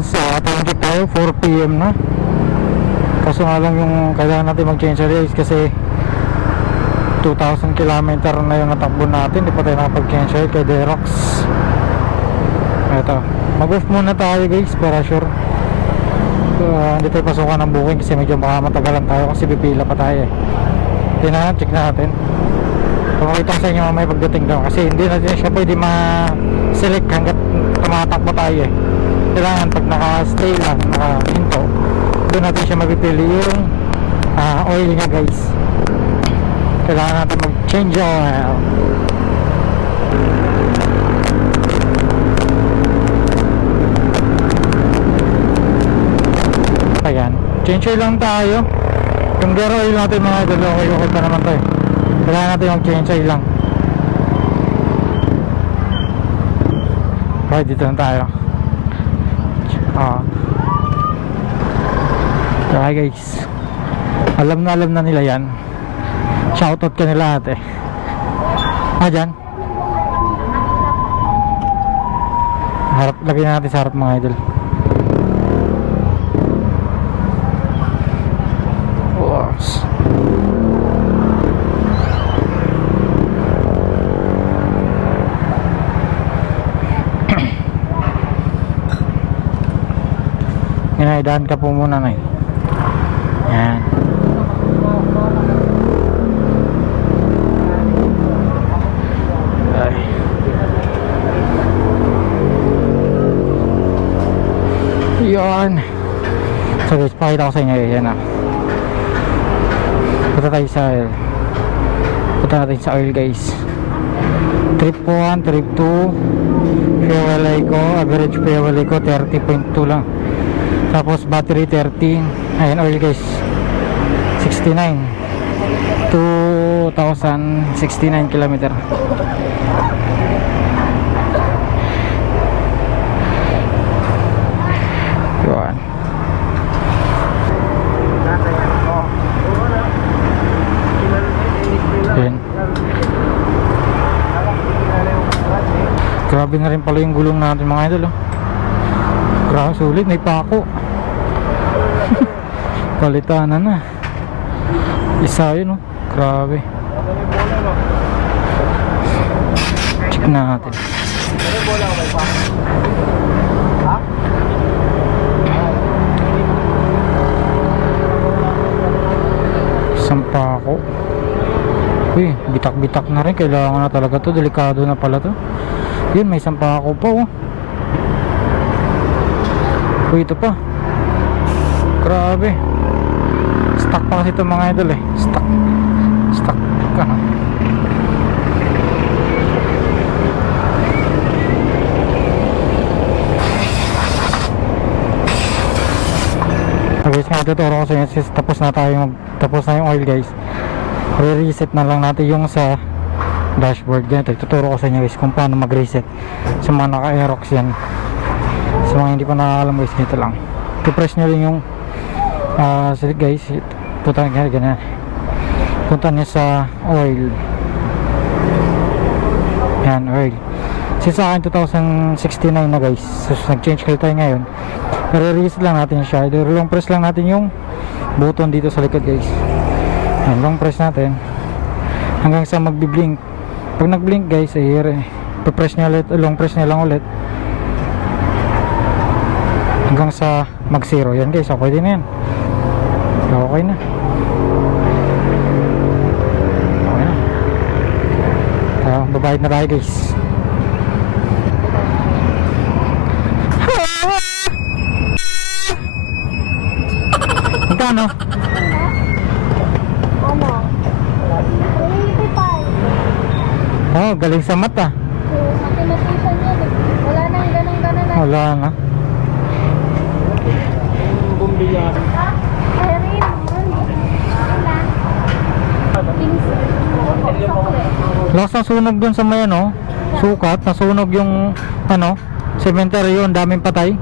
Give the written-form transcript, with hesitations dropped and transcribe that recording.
Sa 24, 4 PM na. Kaso nga lang yung kailangan natin mag-change oil kasi 2,000 kilometer na yung natakbo natin. Di pa tayo nakapag-change oil kay Derox. Ito, mag-off muna tayo guys para sure. Hindi tayo pasukan ng booking kasi medyo baka matagalan tayo kasi pipila pa tayo eh. Tingnan, check natin. Pakita ko sa inyo mamaya pagdating daw kasi hindi natin siya pwede ma-select hanggat tumatakbo tayo eh. Kailangan pag naka-stay lang, naka-hinto, doon natin siya mapipili yung oil niya guys. Kailangan natin mag-change oil. Ayan, change oil lang tayo. Yung gear oil natin mga idol, okay pa naman tayo. Kailangan natin mag-change oil lang. Okay, dito lang tayo. Okay guys, alam na nila yan. Shoutout ka nila ate. Dyan harap, lagyan natin sa harap mga idol. Wow. Inaidahan ka po muna na eh. Yan. Ay. Yan. So guys, pakita ko sa inyo yan ah. Punta tayo sa oil. Punta natin sa oil guys. Trip 1, trip 2, fuel eco, average fuel eco 30.2 lang. Tapos battery 30. Ayan oil guys, 69 2,069 kilometer. Yun. Yun. Grabe na rin pala yung gulong natin mga idol oh. Grabe sulit, may pako. Palitanan na. Isa yun oh. Grabe. Check natin. Isang pako. Uy, bitak-bitak na rin. Kailangan na talaga to. Delikado na pala to. Yun, may isang pako pa oh. Uy, ito pa. Grabe. Stuck pa kasi ito mga idol eh. Stuck ka ha. Guys, nga tuturo ko sa inyo. Tapos na yung oil guys. Re-reset na lang natin yung sa dashboard. Ganito, tuturo ko sa inyo guys kung paano mag-reset sa mga naka-Aerox yan. Sa mga hindi pa nakakalam guys, ganito lang. I-press nyo rin yung select guys. Punta nyo ganyan. Punta nyo sa oil. Yan, oil. Kasi sa akin 2069 na guys. So nag-change kayo tayo ngayon. Pero reset lang natin siya. Long press lang natin yung button dito sa likod guys. Yan, long press natin hanggang sa magbi-blink. Pag nag-blink guys, i-press nyo ulit, long press nyo lang ulit hanggang sa mag-zero. Yan guys, okay din yan. Okay na. Okay na. Babayad na tayo guys. Magkano? Oh, galing sa mata. Mathematician yan eh. Wala nang ganun-ganun na. Wala na. Bumbilya. Erin, Lakas ng sunog dun sa may ano, sukat, nasunog yung ano, cemetery yun, daming patay.